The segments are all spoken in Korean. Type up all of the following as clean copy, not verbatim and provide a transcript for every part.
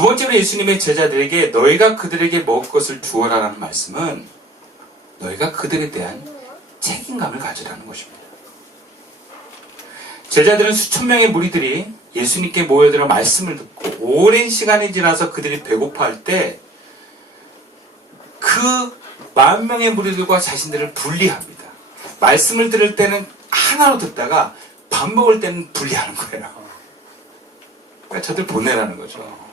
두 번째로 예수님의 제자들에게 너희가 그들에게 먹을 것을 주어라라는 말씀은 너희가 그들에 대한 책임감을 가지라는 것입니다. 제자들은 수천 명의 무리들이 예수님께 모여들어 말씀을 듣고 오랜 시간이 지나서 그들이 배고파할 때 그 10,000명의 무리들과 자신들을 분리합니다. 말씀을 들을 때는 하나로 듣다가 밥 먹을 때는 분리하는 거예요. 그러니까 저들 보내라는 거죠.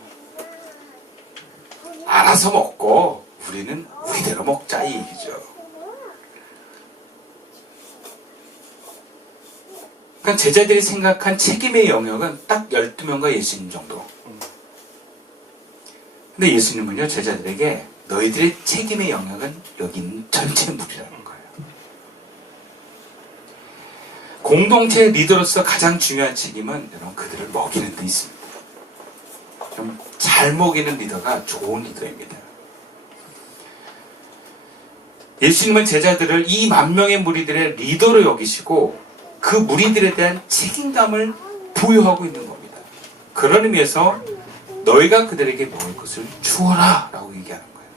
알아서 먹고 우리는 우리대로 먹자 이 얘기죠. 그러니까 제자들이 생각한 책임의 영역은 딱 12명과 예수님 정도. 근데 예수님은요 제자들에게 너희들의 책임의 영역은 여기 있는 전체 무리라는 거예요. 공동체 리더로서 가장 중요한 책임은 여러분 그들을 먹이는 데 있습니다. 좀 잘 먹이는 리더가 좋은 리더입니다. 예수님은 제자들을 이 10,000명의 무리들의 리더로 여기시고 그 무리들에 대한 책임감을 부여하고 있는 겁니다. 그런 의미에서 너희가 그들에게 먹을 것을 주어라 라고 얘기하는 거예요.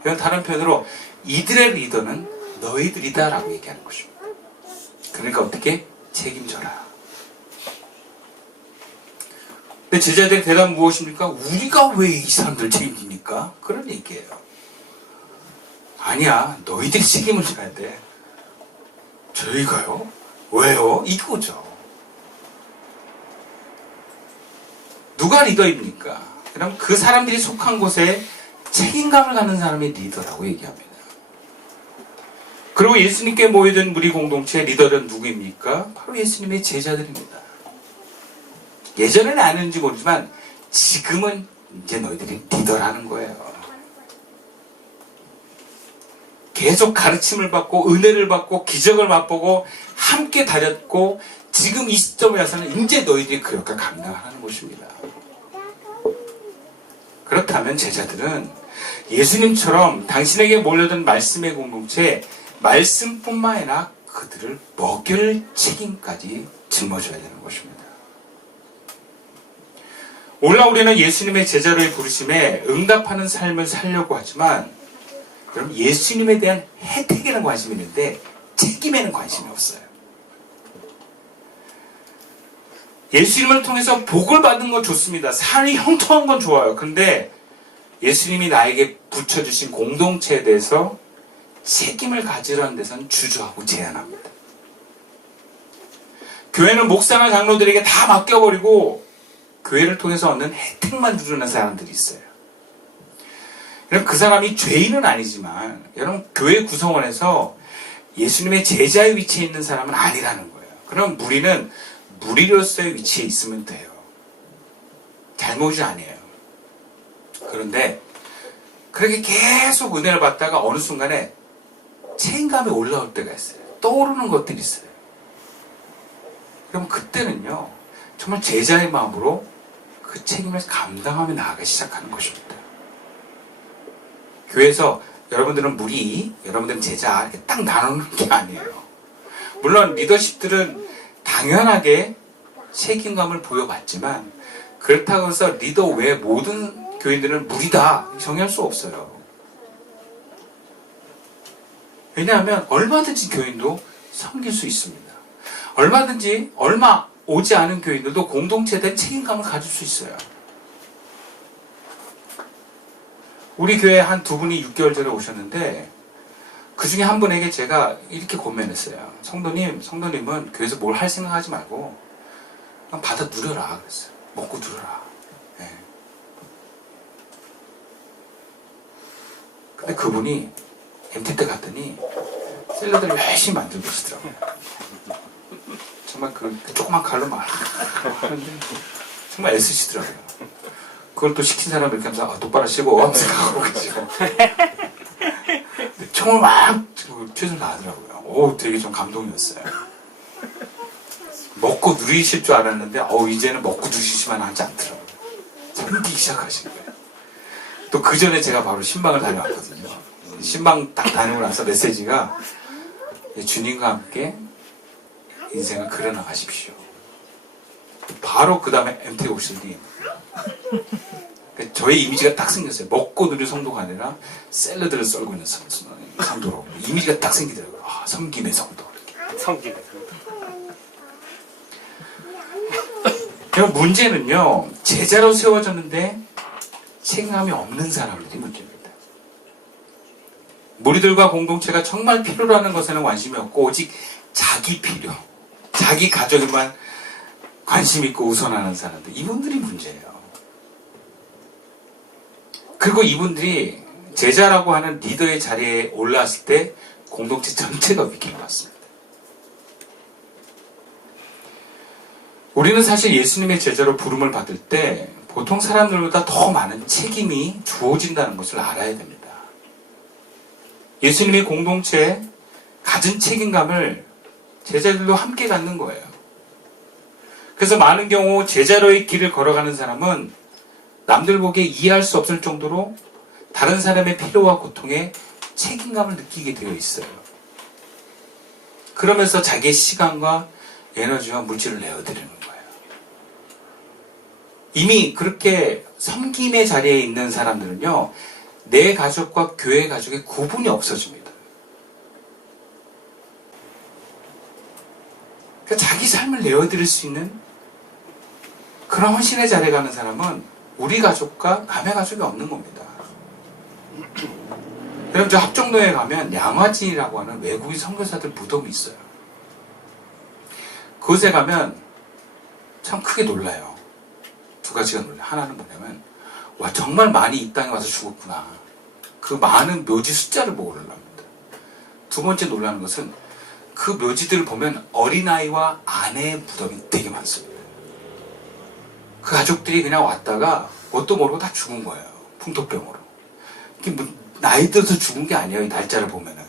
이건 다른 표현으로 이들의 리더는 너희들이다 라고 얘기하는 것입니다. 그러니까 어떻게? 책임져라. 근데 제자들의 대답은 무엇입니까? 우리가 왜 이 사람들 책임집니까? 그런 얘기예요. 아니야, 너희들이 책임을 져야 돼. 저희가요? 왜요? 이거죠. 누가 리더입니까? 그럼 그 사람들이 속한 곳에 책임감을 갖는 사람이 리더라고 얘기합니다. 그리고 예수님께 모여든 무리 공동체의 리더는 누구입니까? 바로 예수님의 제자들입니다. 예전에는 아는지 모르지만 지금은 이제 너희들이 리더라는 거예요. 계속 가르침을 받고 은혜를 받고 기적을 맛보고 함께 다녔고 지금 이 시점에 와서는 이제 너희들이 그 역할 감당하는 것입니다. 그렇다면 제자들은 예수님처럼 당신에게 몰려든 말씀의 공동체에 말씀뿐만 아니라 그들을 먹일 책임까지 짊어져야 되는 것입니다. 오늘 우리는 예수님의 제자로의 부르심에 응답하는 삶을 살려고 하지만 그럼 예수님에 대한 혜택에는 관심이 있는데 책임에는 관심이 없어요. 예수님을 통해서 복을 받는 건 좋습니다. 삶이 형통한 건 좋아요. 그런데 예수님이 나에게 붙여주신 공동체에 대해서 책임을 가지라는 데서는 주저하고 제한합니다. 교회는 목사나 장로들에게 다 맡겨버리고 교회를 통해서 얻는 혜택만 누리는 사람들이 있어요. 그 사람이 죄인은 아니지만 여러분 교회 구성원에서 예수님의 제자의 위치에 있는 사람은 아니라는 거예요. 그럼 무리는 무리로서의 위치에 있으면 돼요. 잘못이 아니에요. 그런데 그렇게 계속 은혜를 받다가 어느 순간에 책임감이 올라올 때가 있어요. 떠오르는 것들이 있어요. 그럼 그때는요 정말 제자의 마음으로 그 책임을 감당하며 나아가기 시작하는 것입니다. 교회에서 여러분들은 무리, 여러분들은 제자 이렇게 딱 나누는 게 아니에요. 물론 리더십들은 당연하게 책임감을 부여받지만 그렇다고 해서 리더 외 모든 교인들은 무리다 정의할 수 없어요. 왜냐하면 얼마든지 교인도 섬길 수 있습니다. 얼마든지 얼마 오지 않은 교인들도 공동체에 대한 책임감을 가질 수 있어요. 우리 교회에 한 두 분이 6개월 전에 오셨는데 그 중에 한 분에게 제가 이렇게 고민했어요. 성도님은 교회에서 뭘 할 생각하지 말고 그냥 받아 누려라 그랬어요. 먹고 누려라. 네. 근데 그분이 MT 때 갔더니 샐러드를 열심히 만들고 계시더라고요. 정말 그 조그만 칼로 막 하는데 정말 애쓰시더라고요. 그걸 또 시킨 사람을 이렇게 하면서 똑바로 쉬고 생각하고 계시고 정말 막 최선을 다하더라고요. 오, 되게 좀 감동이었어요. 먹고 누리실 줄 알았는데 이제는 먹고 누리시지만 하지 않더라고요. 섬기기 시작하신 거예요. 또 그 전에 제가 바로 신방을 다녀왔거든요. 신방 딱 다니고 나서 메시지가 주님과 함께 인생을 그려나가십시오. 바로 그 다음에 MT 오시더니 저의 이미지가 딱 생겼어요. 먹고 누릴 성도가 아니라 샐러드를 썰고 있는 성도로. 이미지가 딱 생기더라고요. 아, 섬김의 성도. 성김의 성도. 그럼 문제는요, 제자로 세워졌는데 책임감이 없는 사람들이 문제입니다. 무리들과 공동체가 정말 필요로 하는 것에는 관심이 없고 오직 자기 필요, 자기 가족에만 관심 있고 우선하는 사람들, 이분들이 문제예요. 그리고 이분들이 제자라고 하는 리더의 자리에 올라왔을 때 공동체 전체가 위기를 맞습니다. 우리는 사실 예수님의 제자로 부름을 받을 때 보통 사람들보다 더 많은 책임이 주어진다는 것을 알아야 됩니다. 예수님의 공동체에 가진 책임감을 제자들도 함께 갖는 거예요. 그래서 많은 경우 제자로의 길을 걸어가는 사람은 남들 보기에 이해할 수 없을 정도로 다른 사람의 필요와 고통에 책임감을 느끼게 되어 있어요. 그러면서 자기의 시간과 에너지와 물질을 내어드리는 거예요. 이미 그렇게 섬김의 자리에 있는 사람들은요, 내 가족과 교회 가족의 구분이 없어집니다. 그러니까 자기 삶을 내어드릴 수 있는 그런 헌신의 자리에 가는 사람은 우리 가족과 남의 가족이 없는 겁니다. 여러분, 저 합정동에 가면 양화진이라고 하는 외국인 선교사들 무덤이 있어요. 그곳에 가면 참 크게 놀라요. 두 가지가 놀라요. 하나는 뭐냐면, 와, 정말 많이 이 땅에 와서 죽었구나. 그 많은 묘지 숫자를 보고 놀랍니다. 두 번째 놀라는 것은 그 묘지들을 보면 어린아이와 아내의 무덤이 되게 많습니다. 그 가족들이 그냥 왔다가 뭣도 모르고 다 죽은 거예요. 풍토병으로. 이게 뭐 나이 들어서 죽은 게 아니에요. 이 날짜를 보면은.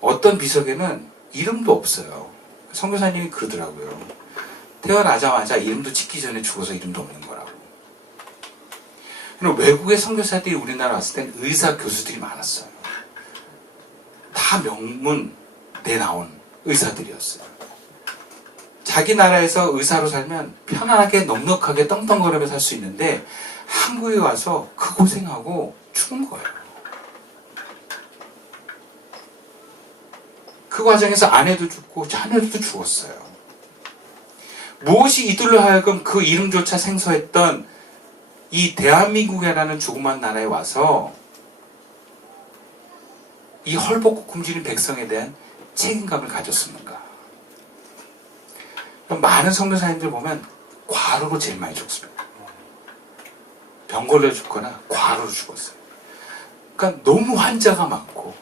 어떤 비석에는 이름도 없어요. 선교사님이 그러더라고요. 태어나자마자 이름도 짓기 전에 죽어서 이름도 없는 거라고. 그리고 외국의 선교사들이 우리나라 왔을 땐 의사 교수들이 많았어요. 다 명문 내나온 의사들이었어요. 자기 나라에서 의사로 살면 편안하게 넉넉하게 떵떵거리며 살 수 있는데 한국에 와서 그 고생하고 죽은 거예요. 그 과정에서 아내도 죽고 자녀도 죽었어요. 무엇이 이들로 하여금 그 이름조차 생소했던 이 대한민국이라는 조그만 나라에 와서 이 헐벗고 굶주린 백성에 대한 책임감을 가졌습니까? 많은 선교사님들 보면 과로로 제일 많이 죽습니다. 병 걸려 죽거나 과로로 죽었어요. 그러니까 너무 환자가 많고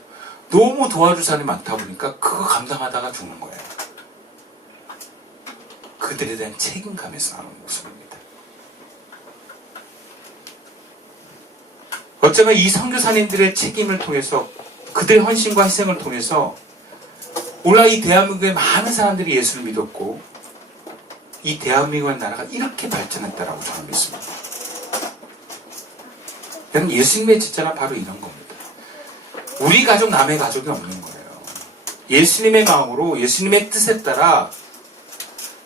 너무 도와줄 사람이 많다 보니까 그거 감당하다가 죽는 거예요. 그들에 대한 책임감에서 나오는 모습입니다. 어쩌면 이 선교사님들의 책임을 통해서 그들의 헌신과 희생을 통해서 오늘 이 대한민국의 많은 사람들이 예수를 믿었고 이 대한민국의 나라가 이렇게 발전했다라고 저는 믿습니다. 여러분, 예수님의 제자란 바로 이런 겁니다. 우리 가족 남의 가족이 없는 거예요. 예수님의 마음으로 예수님의 뜻에 따라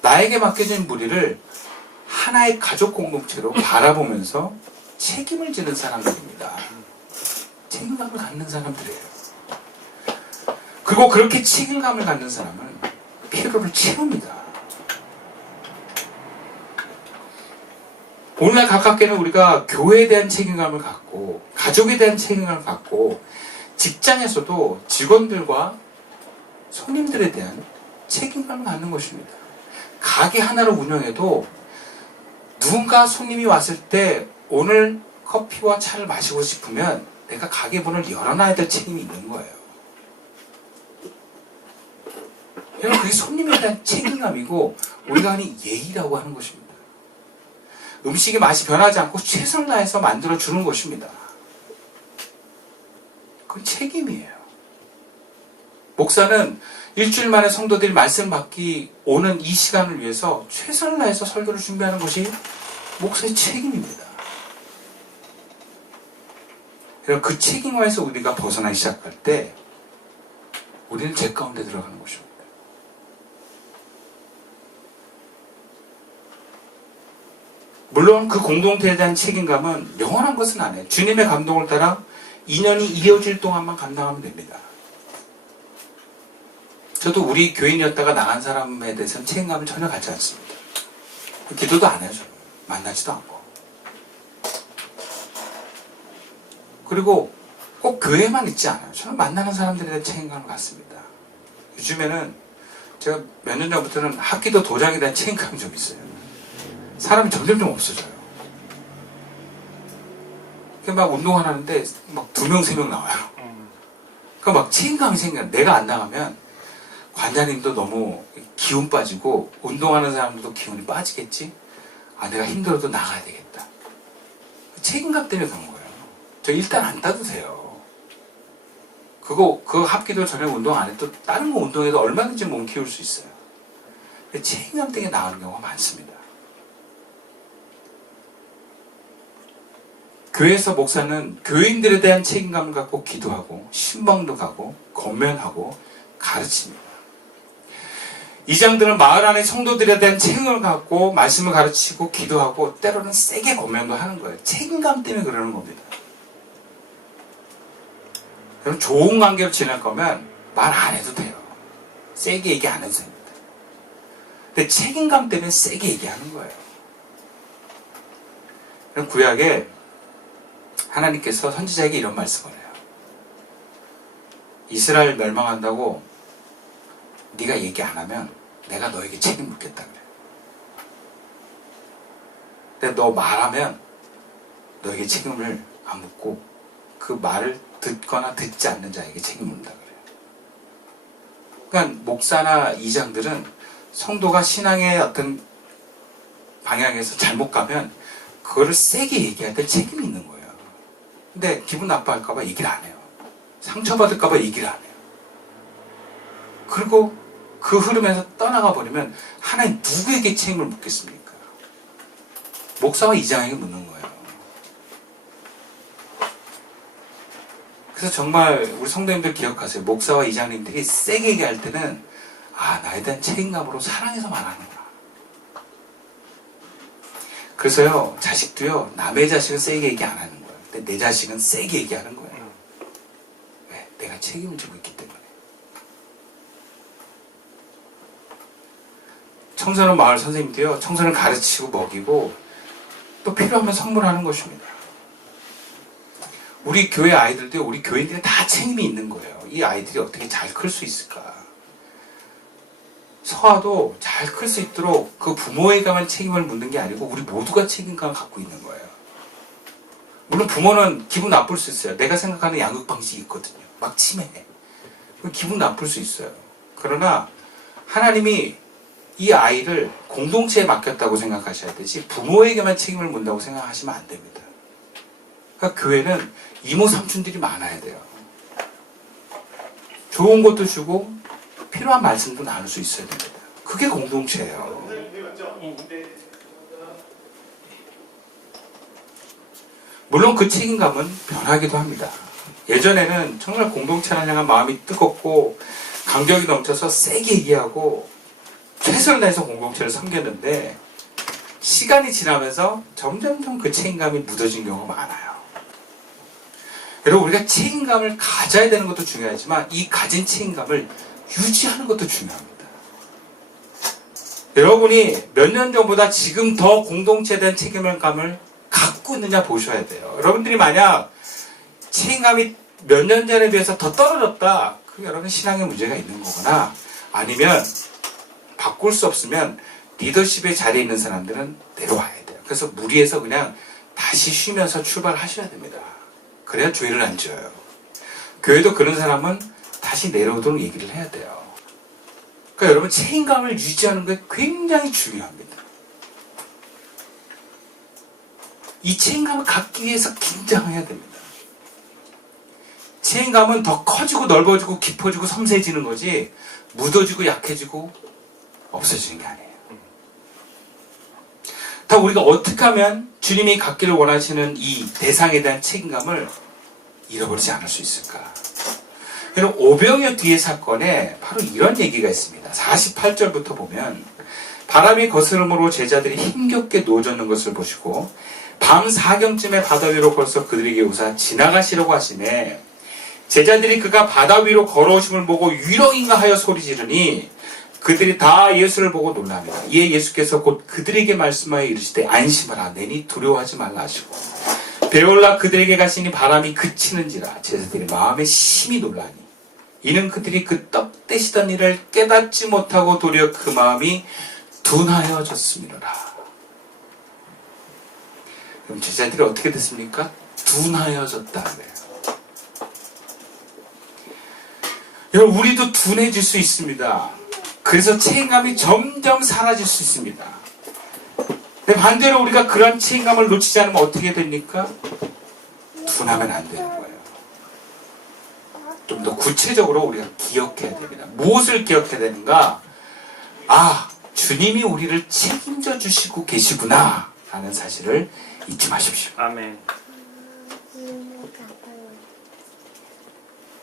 나에게 맡겨진 무리를 하나의 가족 공동체로 바라보면서 책임을 지는 사람들입니다. 책임감을 갖는 사람들이에요. 그리고 그렇게 책임감을 갖는 사람은 필요를 채웁니다. 오늘날 가깝게는 우리가 교회에 대한 책임감을 갖고 가족에 대한 책임감을 갖고 직장에서도 직원들과 손님들에 대한 책임감을 갖는 것입니다. 가게 하나를 운영해도 누군가 손님이 왔을 때 오늘 커피와 차를 마시고 싶으면 내가 가게 문을 열어놔야 될 책임이 있는 거예요. 여러분, 그게 손님에 대한 책임감이고 우리가 하는 예의라고 하는 것입니다. 음식의 맛이 변하지 않고 최선을 다해서 만들어주는 것입니다. 그건 책임이에요. 목사는 일주일 만에 성도들이 말씀 받기 오는 이 시간을 위해서 최선을 다해서 설교를 준비하는 것이 목사의 책임입니다. 그 책임에서 우리가 벗어나기 시작할 때 우리는 죄 가운데 들어가는 것입니다. 물론 그 공동체에 대한 책임감은 영원한 것은 아니에요. 주님의 감동을 따라 2년이 이어질 동안만 감당하면 됩니다. 저도 우리 교인이었다가 나간 사람에 대해서는 책임감을 전혀 갖지 않습니다. 기도도 안 해요. 저는. 만나지도 않고. 그리고 꼭 교회만 있지 않아요. 저는 만나는 사람들에 대한 책임감을 갖습니다. 요즘에는 제가 몇 년 전부터는 학기도 도장에 대한 책임감이 좀 있어요. 사람이 점점 좀 없어져요. 막 운동하는데 막 2명, 3명 나와요. 그러니까 막 책임감이 생겨요. 내가 안 나가면 관장님도 너무 기운 빠지고 운동하는 사람들도 기운이 빠지겠지? 아, 내가 힘들어도 나가야 되겠다. 책임감 때문에 그런 거예요. 저 일단 안 따도 돼요. 그거 합기도 전에 운동 안 해도 다른 거 운동해도 얼마든지 몸 키울 수 있어요. 책임감 때문에 나오는 경우가 많습니다. 교회에서 목사는 교인들에 대한 책임감을 갖고 기도하고 신방도 가고 권면하고 가르칩니다. 이장들은 마을 안의 성도들에 대한 책임을 갖고 말씀을 가르치고 기도하고 때로는 세게 권면도 하는 거예요. 책임감 때문에 그러는 겁니다. 그럼 좋은 관계로 지낼 거면 말 안 해도 돼요. 세게 얘기 안 해도 됩니다. 근데 책임감 때문에 세게 얘기하는 거예요. 그럼 구약에 하나님께서 선지자에게 이런 말씀을 해요. 이스라엘 멸망한다고 네가 얘기 안 하면 내가 너에게 책임 묻겠다 그래요. 근데 너 말하면 너에게 책임을 안 묻고 그 말을 듣거나 듣지 않는 자에게 책임을 묻는다 그래요. 그러니까 목사나 이장들은 성도가 신앙의 어떤 방향에서 잘못 가면 그거를 세게 얘기할 때 책임이 있는 거예요. 근데 기분 나빠할까봐 얘기를 안 해요. 상처받을까봐 얘기를 안 해요. 그리고 그 흐름에서 떠나가 버리면 하나님 누구에게 책임을 묻겠습니까? 목사와 이장에게 묻는 거예요. 그래서 정말 우리 성도님들 기억하세요. 목사와 이장님들이 세게 얘기할 때는 아, 나에 대한 책임감으로 사랑해서 말하는구나. 그래서요, 자식도요, 남의 자식은 세게 얘기 안 하는 거예요. 근데 내 자식은 세게 얘기하는 거예요. 왜? 내가 책임을 지고 있기 때문에. 청소년 마을 선생님도요, 청소년 가르치고 먹이고 또 필요하면 선물하는 것입니다. 우리 교회 아이들도 우리 교인들이 다 책임이 있는 거예요. 이 아이들이 어떻게 잘 클 수 있을까? 서아도 잘 클 수 있도록 그 부모에게만 책임을 묻는 게 아니고 우리 모두가 책임감을 갖고 있는 거예요. 물론 부모는 기분 나쁠 수 있어요. 내가 생각하는 양육 방식이 있거든요. 막 침해해. 기분 나쁠 수 있어요. 그러나 하나님이 이 아이를 공동체에 맡겼다고 생각하셔야 되지 부모에게만 책임을 묻는다고 생각하시면 안 됩니다. 그러니까 교회는 이모 삼촌들이 많아야 돼요. 좋은 것도 주고 필요한 말씀도 나눌 수 있어야 됩니다. 그게 공동체예요. 물론 그 책임감은 변하기도 합니다. 예전에는 정말 공동체를 향한 마음이 뜨겁고 감격이 넘쳐서 세게 얘기하고 최선을 다해서 공동체를 섬겼는데 시간이 지나면서 점점점 그 책임감이 묻어진 경우가 많아요. 여러분, 우리가 책임감을 가져야 되는 것도 중요하지만 이 가진 책임감을 유지하는 것도 중요합니다. 여러분이 몇 년 전보다 지금 더 공동체에 대한 책임감을 갖고 있느냐 보셔야 돼요. 여러분들이 만약 책임감이 몇 년 전에 비해서 더 떨어졌다, 그게 여러분 신앙의 문제가 있는 거거나 아니면 바꿀 수 없으면 리더십의 자리에 있는 사람들은 내려와야 돼요. 그래서 무리해서 그냥 다시 쉬면서 출발하셔야 됩니다. 그래야 죄를 안 지어요. 교회도 그런 사람은 다시 내려오도록 얘기를 해야 돼요. 그러니까 여러분 책임감을 유지하는 게 굉장히 중요합니다. 이 책임감을 갖기 위해서 긴장해야 됩니다. 책임감은 더 커지고 넓어지고 깊어지고 섬세해지는 거지 묻어지고 약해지고 없어지는 게 아니에요. 다 우리가 어떻게 하면 주님이 갖기를 원하시는 이 대상에 대한 책임감을 잃어버리지 않을 수 있을까? 여러분, 오병이어 뒤의 사건에 바로 이런 얘기가 있습니다. 48절부터 보면 바람이 거스름으로 제자들이 힘겹게 누워졌는 것을 보시고 밤 4경쯤에 바다 위로 벌써 그들에게 오사 지나가시려고 하시네. 제자들이 그가 바다 위로 걸어오심을 보고 위령인가 하여 소리 지르니 그들이 다 예수를 보고 놀랍니다. 이에 예수께서 곧 그들에게 말씀하여 이르시되 안심하라 내니 두려워하지 말라 하시고 배올라 그들에게 가시니 바람이 그치는지라 제자들이 마음에 심히 놀라니 이는 그들이 그 떡 떼시던 일을 깨닫지 못하고 도리어 그 마음이 둔하여졌음이로라. 그럼 제자들이 어떻게 됐습니까? 둔하여졌다 그래요. 여러분 우리도 둔해질 수 있습니다. 그래서 책임감이 점점 사라질 수 있습니다. 근데 반대로 우리가 그런 책임감을 놓치지 않으면 어떻게 됩니까? 둔하면 안 되는 거예요. 좀 더 구체적으로 우리가 기억해야 됩니다. 무엇을 기억해야 되는가? 아, 주님이 우리를 책임져 주시고 계시구나 하는 사실을 잊지 마십시오. 아멘.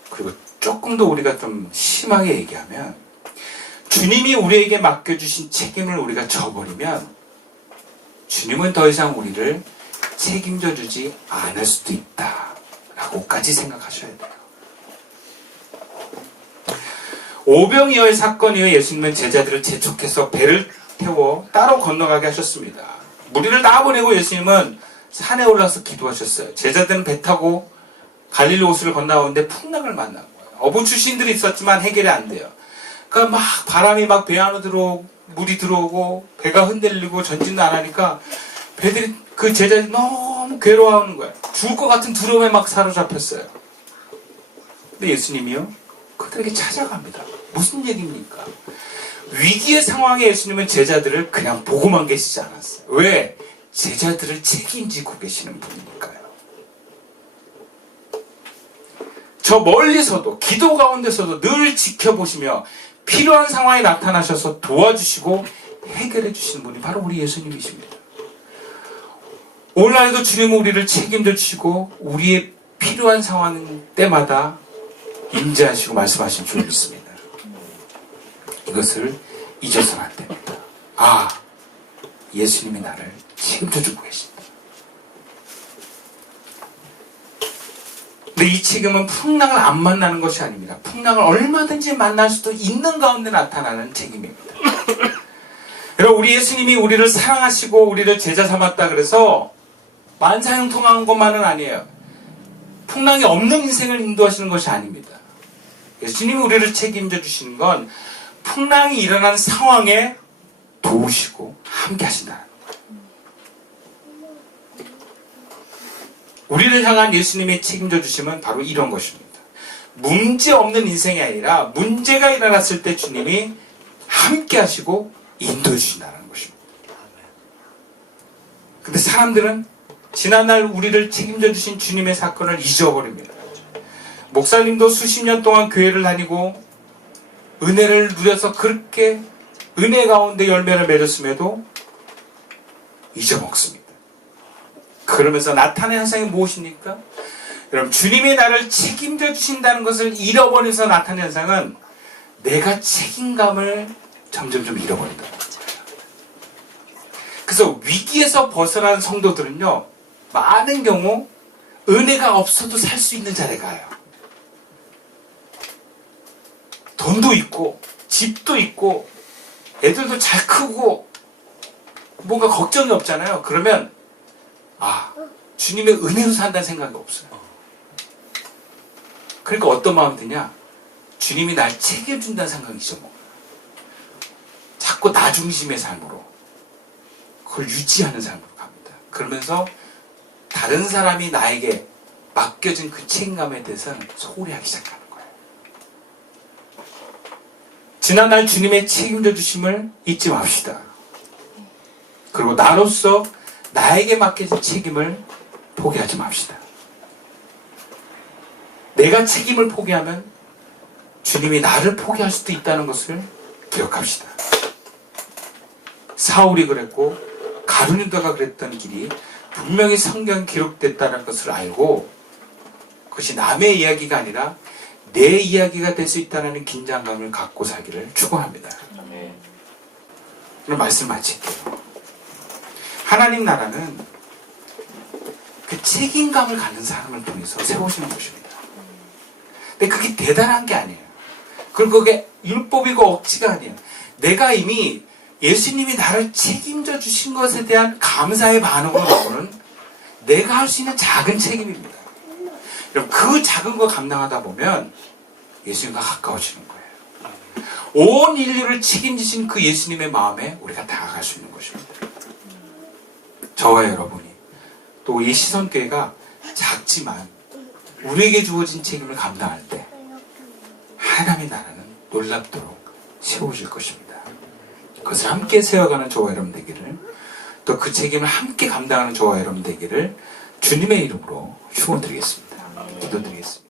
그리고 조금 더 우리가 좀 심하게 얘기하면 주님이 우리에게 맡겨주신 책임을 우리가 져버리면 주님은 더 이상 우리를 책임져 주지 않을 수도 있다라고까지 생각하셔야 돼요. 오병이어의 사건에 의해 예수님은 제자들을 재촉해서 배를 태워 따로 건너가게 하셨습니다. 무리를 다 보내고 예수님은 산에 올라서 기도하셨어요. 제자들은 배 타고 갈릴리 호수를 건너오는데 풍랑을 만난 거예요. 어부 출신들이 있었지만 해결이 안 돼요. 그러니까 막 바람이 막 배 안으로 들어오고 물이 들어오고 배가 흔들리고 전진도 안 하니까 배들이 그 제자들이 너무 괴로워하는 거예요. 죽을 것 같은 두려움에 막 사로잡혔어요. 근데 예수님이요 그들에게 찾아갑니다. 무슨 얘기입니까? 위기의 상황에 예수님은 제자들을 그냥 보고만 계시지 않았어요. 왜? 제자들을 책임지고 계시는 분이니까요. 저 멀리서도 기도 가운데서도 늘 지켜보시며 필요한 상황에 나타나셔서 도와주시고 해결해 주시는 분이 바로 우리 예수님이십니다. 오늘날에도 주님은 우리를 책임져 주시고 우리의 필요한 상황 때마다 임재하시고 말씀하신 줄 믿습니다. 이것을 잊어서는 안 됩니다. 아, 예수님이 나를 책임져 주고 계신다. 근데 이 책임은 풍랑을 안 만나는 것이 아닙니다. 풍랑을 얼마든지 만날 수도 있는 가운데 나타나는 책임입니다. 여러분 우리 예수님이 우리를 사랑하시고 우리를 제자 삼았다 그래서 만사형통한 것만은 아니에요. 풍랑이 없는 인생을 인도하시는 것이 아닙니다. 예수님이 우리를 책임져 주시는 건 풍랑이 일어난 상황에 도우시고 함께 하신다는 거예요. 우리를 향한 예수님의 책임져 주심은 바로 이런 것입니다. 문제 없는 인생이 아니라 문제가 일어났을 때 주님이 함께 하시고 인도해 주신다는 것입니다. 근데 사람들은 지난날 우리를 책임져 주신 주님의 사건을 잊어버립니다. 목사님도 수십 년 동안 교회를 다니고 은혜를 누려서 그렇게 은혜 가운데 열매를 맺었음에도 잊어먹습니다. 그러면서 나타나는 현상이 무엇입니까? 여러분 주님이 나를 책임져 주신다는 것을 잃어버려서 나타나는 현상은 내가 책임감을 점점 좀 잃어버린다는 거예요. 그래서 위기에서 벗어난 성도들은요 많은 경우 은혜가 없어도 살 수 있는 자리에 가요. 돈도 있고 집도 있고 애들도 잘 크고 뭔가 걱정이 없잖아요. 그러면 아 주님의 은혜로 산다는 생각이 없어요. 그러니까 어떤 마음이 드냐? 주님이 날 책임준다는 생각이 잊어먹어요. 자꾸 나 중심의 삶으로 그걸 유지하는 삶으로 갑니다. 그러면서 다른 사람이 나에게 맡겨진 그 책임감에 대해서는 소홀히 하기 시작하는 거예요. 지난날 주님의 책임져 주심을 잊지 맙시다. 그리고 나로서 나에게 맡겨진 책임을 포기하지 맙시다. 내가 책임을 포기하면 주님이 나를 포기할 수도 있다는 것을 기억합시다. 사울이 그랬고 가룟유다가 그랬던 길이 분명히 성경에 기록됐다는 것을 알고 그것이 남의 이야기가 아니라 내 이야기가 될 수 있다는 긴장감을 갖고 살기를 축원합니다. 오늘 말씀 마칠게요. 하나님 나라는 그 책임감을 갖는 사람을 통해서 세워지는 것입니다. 근데 그게 대단한 게 아니에요. 그리고 그게 율법이고 억지가 아니에요. 내가 이미 예수님이 나를 책임져 주신 것에 대한 감사의 반응으로 나오는 내가 할 수 있는 작은 책임입니다. 여러분, 그 작은 거 감당하다 보면 예수님과 가까워지는 거예요. 온 인류를 책임지신 그 예수님의 마음에 우리가 다가갈 수 있는 것입니다. 저와 여러분이 또 이 시선교회가 작지만 우리에게 주어진 책임을 감당할 때 하나님의 나라는 놀랍도록 세워질 것입니다. 그것을 함께 세워가는 저와 여러분 되기를, 또 그 책임을 함께 감당하는 저와 여러분 되기를 주님의 이름으로 축원드리겠습니다. 기도드리겠습니다.